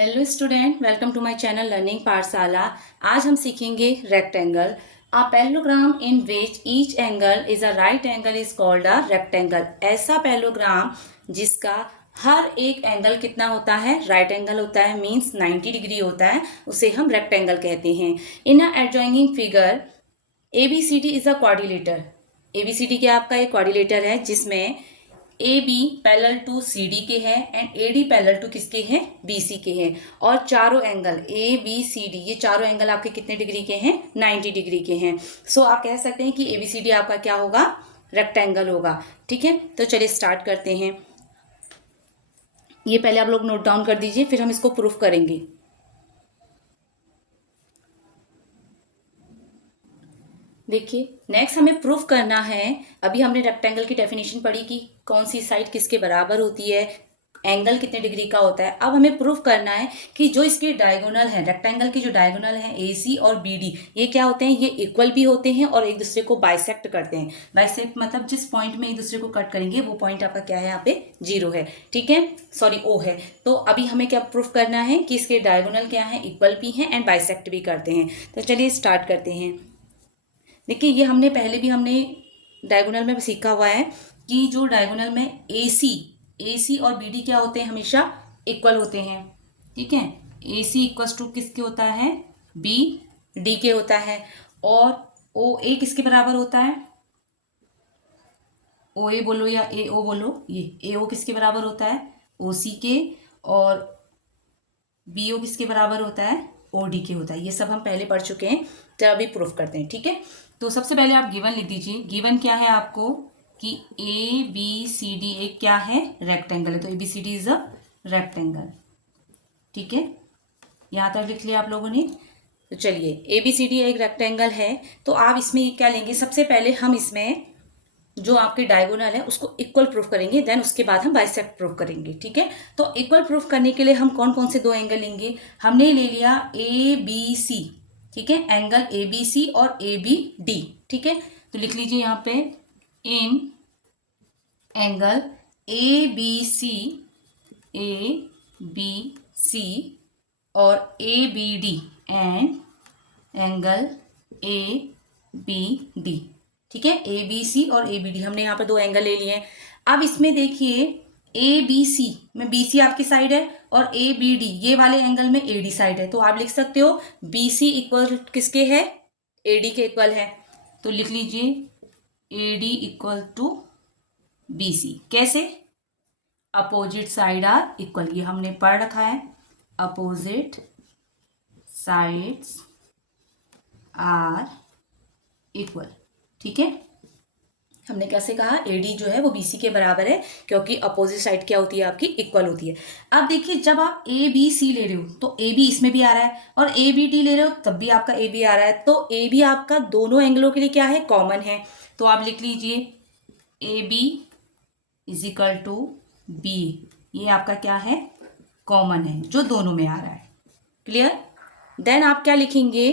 Hello student, welcome to my channel learning Pathshala. आज हम सीखेंगे rectangle. A parallelogram in which each angle is a right angle is called a rectangle. ऐसा parallelogram जिसका हर एक angle कितना होता है, राइट एंगल होता है, मींस 90 डिग्री होता है, उसे हम रेक्टेंगल कहते हैं। In a adjoining figure ABCD is a quadrilateral. ABCD क्या आपका एक क्वाड्रिलेटर है जिसमें AB पैरेलल टू CD के हैं एंड AD पैरेलल टू किसके हैं, BC के हैं। और चारों एंगल ABCD ये चारों एंगल आपके कितने डिग्री के हैं, 90 डिग्री के हैं। सो आप कह सकते हैं कि ABCD आपका क्या होगा, रेक्टेंगल होगा। ठीक है, तो चलिए स्टार्ट करते हैं। ये पहले आप लोग नोट डाउन कर दीजिए, फिर हम इसको प्रूफ करेंगे। देखिए, नेक्स्ट हमें प्रूफ करना है। अभी हमने रेक्टेंगल की डेफिनेशन पढ़ी कि कौन सी साइड किसके बराबर होती है, एंगल कितने डिग्री का होता है। अब हमें प्रूफ करना है कि जो इसके डायगोनल है, रेक्टेंगल की जो डायगोनल है AC और BD, ये क्या होते हैं, ये इक्वल भी होते हैं और एक दूसरे को बाइसेक्ट करते हैं। बाइसेक्ट मतलब जिस पॉइंट में एक दूसरे को कट करेंगे वो पॉइंट आपका क्या है, यहाँ पे 0 है। ठीक है, सॉरी O है। तो अभी हमें क्या प्रूफ करना है कि इसके डायगोनल क्या है, इक्वल भी हैं एंड बाइसेक्ट भी करते हैं। तो चलिए स्टार्ट करते हैं। देखिए, ये हमने पहले भी हमने डायगोनल में सीखा हुआ है कि जो डायगोनल में AC और BD क्या होते हैं, हमेशा इक्वल होते हैं। ठीक है, AC इक्वल्स टू किसके होता है, BD के होता है। और OA किसके बराबर होता है, OA बोलो या AO बोलो, ये AO किसके बराबर होता है, OC के। और BO किसके बराबर होता है, OD के होता है। ये सब हम पहले पढ़ चुके हैं, तो अभी प्रूफ करते हैं। ठीक है, तो सबसे पहले आप गिवन लिख दीजिए। गिवन क्या है आपको कि ABCD एक क्या है, रेक्टेंगल है। तो ABCD इज अ रेक्टेंगल। ठीक है, यहाँ तक लिख लिया आप लोगों ने। तो चलिए, ABCD एक रेक्टेंगल है, तो आप इसमें क्या लेंगे, सबसे पहले हम इसमें जो आपके डायगोनल है उसको इक्वल प्रूफ करेंगे, देन उसके बाद हम बाइसेक्ट प्रूफ करेंगे। ठीक है, तो इक्वल प्रूफ करने के लिए हम कौन कौन से दो एंगल लेंगे, हमने ले लिया ABC। ठीक है, एंगल ABC और ABD। ठीक है, तो लिख लीजिए यहाँ पे, इन एंगल ABC और ABD एंड एंगल ABD। ठीक है, ABC और ABD हमने यहाँ पर दो एंगल ले लिए हैं। अब इसमें देखिए, ABC में BC आपकी साइड है और ABD ये वाले एंगल में AD साइड है। तो आप लिख सकते हो BC इक्वल किसके है, AD के इक्वल है। तो लिख लीजिए AD इक्वल टू BC। कैसे, अपोजिट साइड आर इक्वल, ये हमने पढ़ रखा है, अपोजिट साइड्स आर इक्वल। ठीक है, हमने कैसे कहा, AD जो है वो BC के बराबर है क्योंकि अपोजिट साइड क्या होती है आपकी, इक्वल होती है। अब देखिए, जब आप ABC ले रहे हो तो AB इसमें भी आ रहा है और ABD ले रहे हो तब भी आपका AB आ रहा है। तो AB आपका दोनों एंगलों के लिए क्या है, कॉमन है। तो आप लिख लीजिए AB is equal to B। ये आपका क्या है, कॉमन है, जो दोनों में आ रहा है। क्लियर। देन आप क्या लिखेंगे,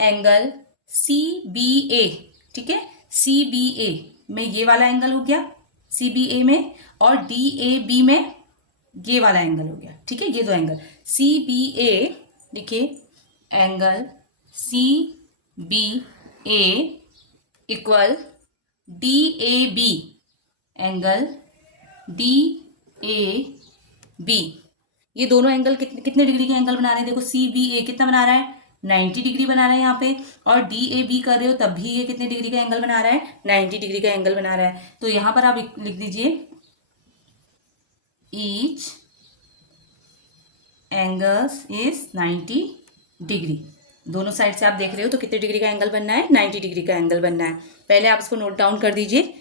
एंगल CBA। ठीक है, CBA में ये वाला एंगल हो गया CBA में, और DAB में ये वाला एंगल हो गया। ठीक है, ये दो एंगल CBA, देखिए angle CBA equal DAB, angle DAB। ये दोनों एंगल कितने कितने डिग्री के एंगल बना रहे हैं, देखो CBA कितना बना रहा है, 90 डिग्री बना रहा है यहाँ पे, और DAB कर रहे हो तब भी ये कितने डिग्री का एंगल बना रहा है, 90 डिग्री का एंगल बना रहा है। तो यहाँ पर आप लिख दीजिए ईच एंगल्स इज 90 डिग्री। दोनों साइड से आप देख रहे हो तो कितने डिग्री का एंगल बनना है, 90 डिग्री का एंगल बनना है। पहले आप इसको नोट डाउन कर दीजिए,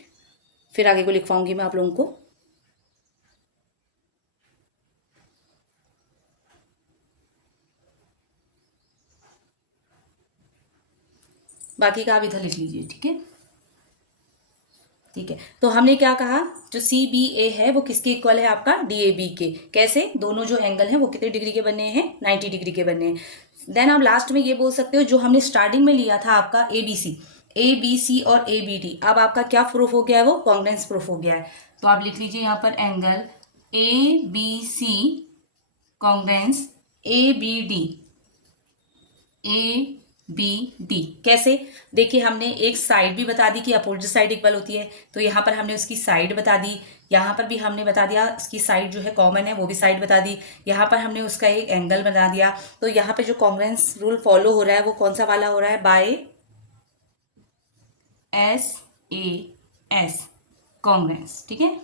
फिर आगे को लिखवाऊंगी मैं आप लोगों को। बाकी का आप इधर लिख लीजिए। ठीक है, ठीक है, तो हमने क्या कहा, जो CBA है वो किसके इक्वल है, आपका DAB के। कैसे, दोनों जो एंगल हैं वो कितने डिग्री के बने हैं, 90 डिग्री के बने हैं। देन आप लास्ट में ये बोल सकते हो, जो हमने स्टार्टिंग में लिया था आपका ABC और ABD, अब आपका क्या प्रूफ हो गया है, वो कॉन्ग्रुएंस प्रूफ हो गया है। तो आप लिख लीजिए यहाँ पर angle ABC congruence A B D. कैसे? देखिए हमने एक साइड भी बता दी कि अपोजिट साइड इक्वल होती है, तो यहाँ पर हमने उसकी साइड बता दी, यहाँ पर भी हमने बता दिया उसकी साइड जो है कॉमन है वो भी साइड बता दी, यहाँ पर हमने उसका एक एंगल बता दिया। तो यहाँ पे जो कॉन्ग्रेंस रूल फॉलो हो रहा है वो कौन सा वाला हो रहा है? By SAS congruence. ठीक है,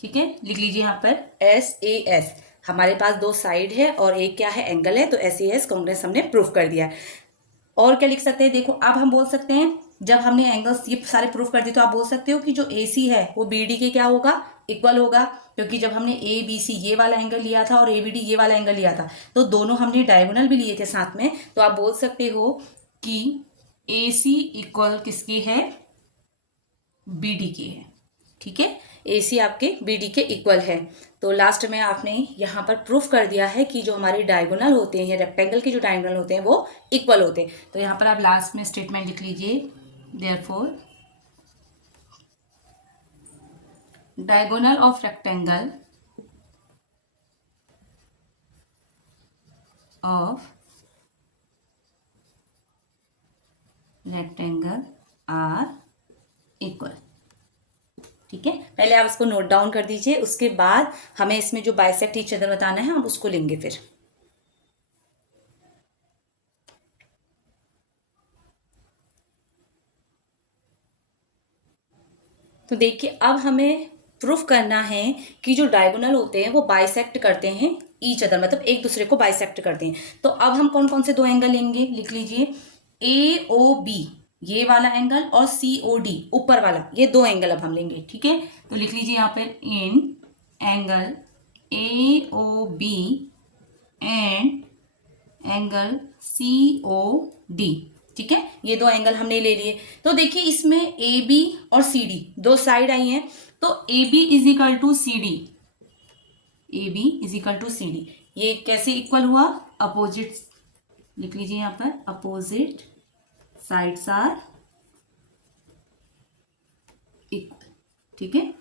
ठीक है, लिख लीजिए यहाँ पर SAS। हमारे पास दो साइड है और एक क्या है? एंगल है, तो SAS कॉन्ग्रेंस हमने प्रूफ कर दिया है। और क्या लिख सकते हैं? देखो अब हम बोल सकते हैं जब हमने एंगल्स ये सारे प्रूफ कर दिए तो आप बोल सकते हो कि जो AC है वो BD के क्या होगा? इक्वल होगा, क्योंकि जब हमने ABC ये वाला एंगल लिया था और ABD ये वाला एंगल लिया था तो दोनों हमने डायगोनल भी लिए थे साथ में, तो आप बोल सकते हो कि AC इक्वल किसकी है? BD की है। ठीक है, AC आपके BD के इक्वल है। तो लास्ट में आपने यहाँ पर प्रूफ कर दिया है कि जो हमारे डायगोनल होते हैं, रेक्टेंगल के जो डायगोनल होते हैं वो इक्वल होते हैं। तो यहाँ पर आप लास्ट में स्टेटमेंट लिख लीजिए, therefore diagonal of rectangle are equal. ठीक है, पहले आप इसको नोट डाउन कर दीजिए, उसके बाद हमें इसमें जो बाइसेक्ट ईच अदर बताना है हम उसको लेंगे फिर। तो देखिए अब हमें प्रूफ करना है कि जो डायगोनल होते हैं वो बाइसेक्ट करते हैं ईच अदर, मतलब एक दूसरे को बाइसेक्ट करते हैं। तो अब हम कौन कौन से दो एंगल लेंगे? लिख लीजिए, AOB ये वाला एंगल और COD ऊपर वाला, ये दो एंगल अब हम लेंगे। ठीक है, तो लिख लीजिए यहाँ पर इन angle AOB and angle COD। ठीक है, ये दो एंगल हमने ले लिए। तो देखिए इसमें AB और CD दो साइड आई हैं, तो AB is equal to CD, AB is equal to CD ये कैसे इक्वल हुआ? अपोजिट, लिख लीजिए यहाँ पर अपोजिट साइड्स आर इक्वल। ठीक है,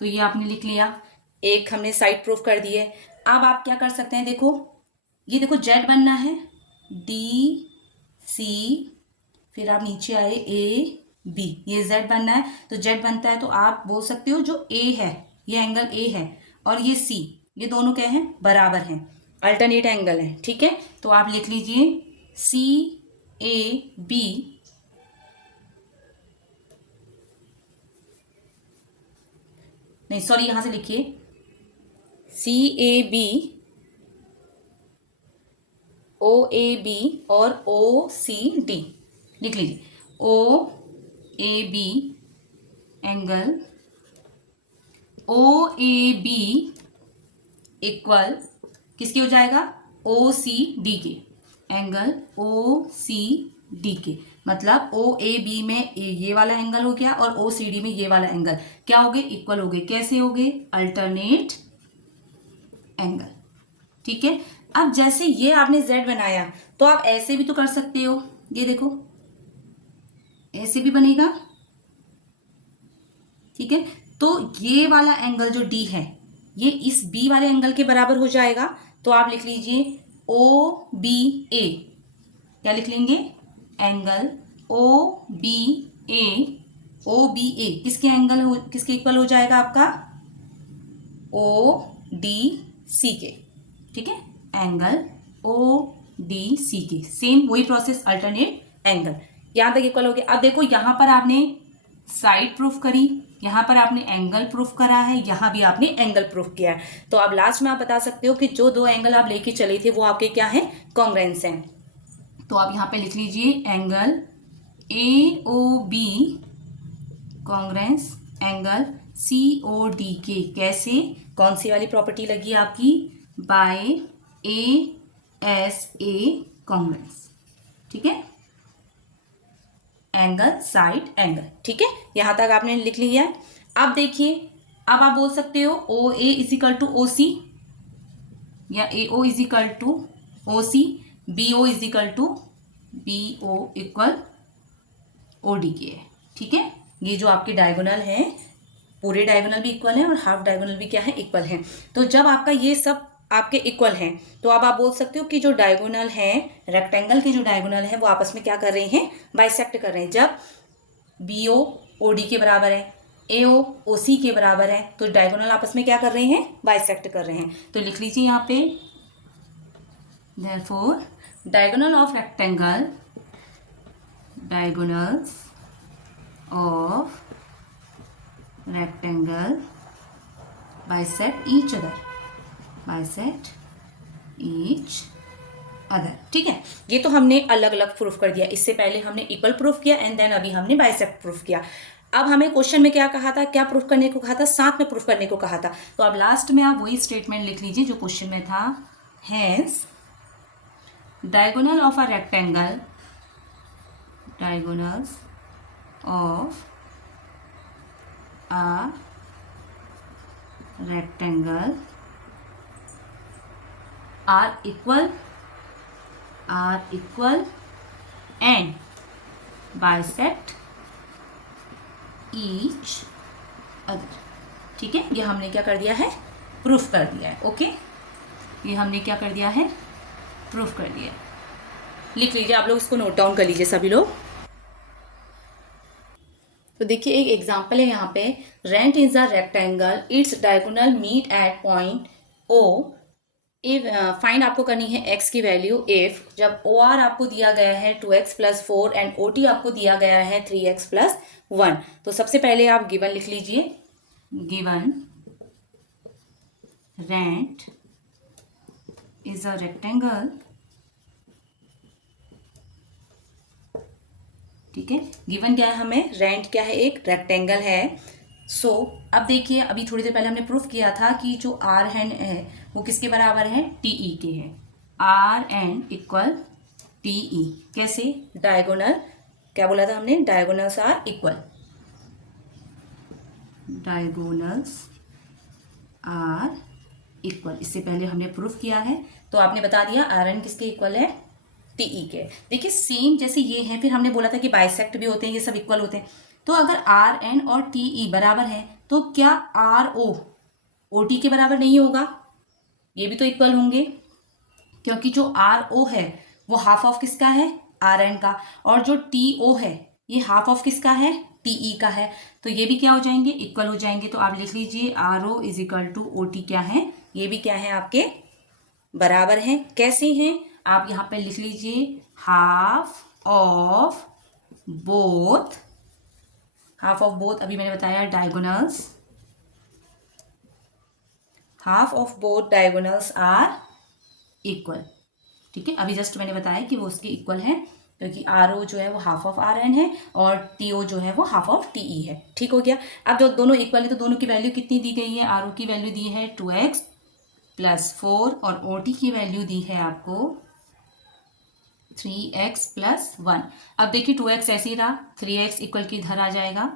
तो ये आपने लिख लिया, एक हमने साइड प्रूफ कर दी है। अब आप क्या कर सकते हैं? देखो ये देखो Z बनना है DC, फिर आप नीचे आए AB, ये Z बनना है, तो Z बनता है तो आप बोल सकते हो जो A है ये एंगल A है और ये C, ये दोनों क्या हैं? बराबर हैं, अल्टरनेट एंगल है। ठीक है, तो आप लिख लीजिए CAB नहीं सॉरी यहां से लिखिए CAB OAB और OCD लिख लीजिए, OAB एंगल OAB इक्वल किसके हो जाएगा? OCD के, एंगल OCD के, मतलब OAB में ये वाला एंगल हो गया और OCD में ये वाला एंगल क्या हो गए? इक्वल हो गए। कैसे हो गए? Alternate angle. ठीक है, अब जैसे ये आपने Z बनाया तो आप ऐसे भी तो कर सकते हो, ये देखो ऐसे भी बनेगा। ठीक है, तो ये वाला एंगल जो D है ये इस B वाले एंगल के बराबर हो जाएगा, तो आप लिख लीजिए OBA, क्या लिख लेंगे? एंगल OBA किसके एंगल हो, किसके इक्वल हो जाएगा? आपका ODC के। ठीक है, एंगल ODC के, सेम वही प्रोसेस, अल्टरनेट एंगल, यहां तक इक्वल हो गया। अब देखो यहां पर आपने साइड प्रूफ करी, यहां पर आपने एंगल प्रूफ करा है, यहां भी आपने एंगल प्रूफ किया है, तो अब लास्ट में आप बता सकते हो कि जो दो एंगल आप लेके चले थे वो आपके क्या है? कॉन्ग्रेंस हैं। तो आप यहां पे लिख लीजिए angle AOB congruence angle COD के। कैसे? कौन सी वाली प्रॉपर्टी लगी आपकी? By ASA congruence. ठीक है, एंगल साइड एंगल। ठीक है, यहां तक आपने लिख लिया। अब देखिए, अब आप बोल सकते हो OA is equal to OC या AO is equal to OC, BO is equal to BO equal OD के है। ठीक है, ये जो आपके डायगोनल है पूरे डायगोनल भी इक्वल है और हाफ डायगोनल भी क्या है, इक्वल है। तो जब आपका ये सब आपके इक्वल हैं तो अब आप बोल सकते हो कि जो डायगोनल है, रेक्टेंगल के जो डायगोनल है वो आपस में क्या कर रहे हैं, बाइसेक्ट कर रहे हैं। जब बी ओ ओ डी के बराबर है, ए ओ ओ सी के बराबर है, तो डायगोनल आपस में क्या कर रहे हैं, बाइसेक्ट कर रहे हैं। तो लिख लीजिए यहाँ पे therefore diagonal of rectangle, diagonals of rectangle bisect each other, bisect each other. ठीक है, ये तो हमने अलग अलग प्रूफ कर दिया। इससे पहले हमने इक्वल प्रूफ किया एंड देन अभी हमने बाइसेक्ट प्रूफ किया। अब हमें क्वेश्चन में क्या कहा था, क्या प्रूफ करने को कहा था, साथ में प्रूफ करने को कहा था। तो अब लास्ट में आप वही स्टेटमेंट लिख लीजिए जो क्वेश्चन में था। Hence diagonal of a rectangle, diagonals of a rectangle are equal and bisect each other. ठीक है, ये हमने क्या कर दिया है, प्रूफ कर दिया है। ओके, ये हमने क्या कर दिया है, प्रूफ कर दिया है। लिख लीजिए, आप लोग इसको नोट डाउन कर लीजिए सभी लोग। तो देखिए एक एग्जांपल है यहाँ पे, rent is a rectangle, its diagonal meet at point O. If find आपको करनी है x की वैल्यू इफ जब ओ आर आपको दिया गया है 2x + 4 एंड ओ टी आपको दिया गया है 3x + 1। तो सबसे पहले आप गिवन लिख लीजिए, given rent is a rectangle. ठीक है, गिवन क्या है हमें, रेंट क्या है, एक रेक्टेंगल है। सो अब देखिए, अभी थोड़ी देर पहले हमने प्रूफ किया था कि जो आर एन है वो किसके बराबर है, टीई के है। आर एन इक्वल टीई, कैसे, डायगोनल, क्या बोला था हमने, diagonals are equal, diagonals are equal. इससे पहले हमने प्रूफ किया है, तो आपने बता दिया आर एन किसके इक्वल है, टीई के। देखिए सेम जैसे ये है, फिर हमने बोला था कि बाइसेक्ट भी होते हैं, ये सब इक्वल होते हैं। तो अगर आर एन और टीई बराबर है तो क्या आर ओ ओ टी के बराबर नहीं होगा, ये भी तो इक्वल होंगे, क्योंकि जो आर ओ है वो हाफ ऑफ किसका है, आर एन का, और जो टी ओ है ये हाफ ऑफ किसका है, टीई का है। तो ये भी क्या हो जाएंगे, इक्वल हो जाएंगे। तो आप लिख लीजिए R O is equal to O T क्या है, ये भी क्या है, आपके बराबर हैं। कैसे हैं, आप यहाँ पे लिख लीजिए, half of both, half of both अभी मैंने बताया diagonals, half of both diagonals are equal. ठीक है, अभी जस्ट मैंने बताया कि वो उसके इक्वल है, क्योंकि आर ओ जो है वो हाफ ऑफ आर एन है और टी ओ जो है वो हाफ ऑफ टी ई है। ठीक हो गया। अब जो दोनों इक्वल है तो दोनों की वैल्यू कितनी दी गई है, आर ओ की वैल्यू दी है 2x + 4 और ओ टी की वैल्यू दी है आपको 3x + 1। अब देखिए 2x ऐसे ही रहा, 3x इक्वल की इधर आ जाएगा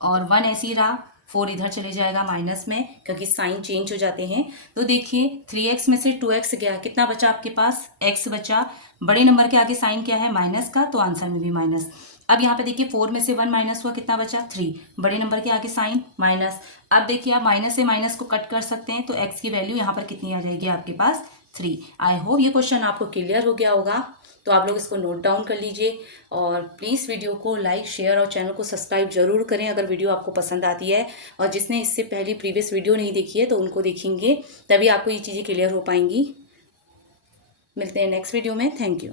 और 1 ऐसे ही रहा, 4 इधर चले जाएगा माइनस में, क्योंकि साइन चेंज हो जाते हैं। तो देखिए 3x में से 2x गया, कितना बचा आपके पास, x बचा। बड़े नंबर के आगे साइन क्या है, माइनस का, तो आंसर में भी माइनस। अब यहाँ पे देखिए 4 में से 1 माइनस हुआ, कितना बचा, 3। बड़े नंबर के आगे साइन माइनस। अब देखिए आप माइनस से माइनस को कट कर सकते हैं, तो x की वैल्यू यहाँ पर कितनी आ जाएगी आपके पास, 3। आई होप ये क्वेश्चन आपको क्लियर हो गया होगा। तो आप लोग इसको नोट डाउन कर लीजिए और प्लीज़ वीडियो को लाइक, शेयर और चैनल को सब्सक्राइब जरूर करें अगर वीडियो आपको पसंद आती है। और जिसने इससे पहले प्रीवियस वीडियो नहीं देखी है तो उनको देखेंगे, तभी आपको ये चीज़ें क्लियर हो पाएंगी। मिलते हैं नेक्स्ट वीडियो में। Thank you.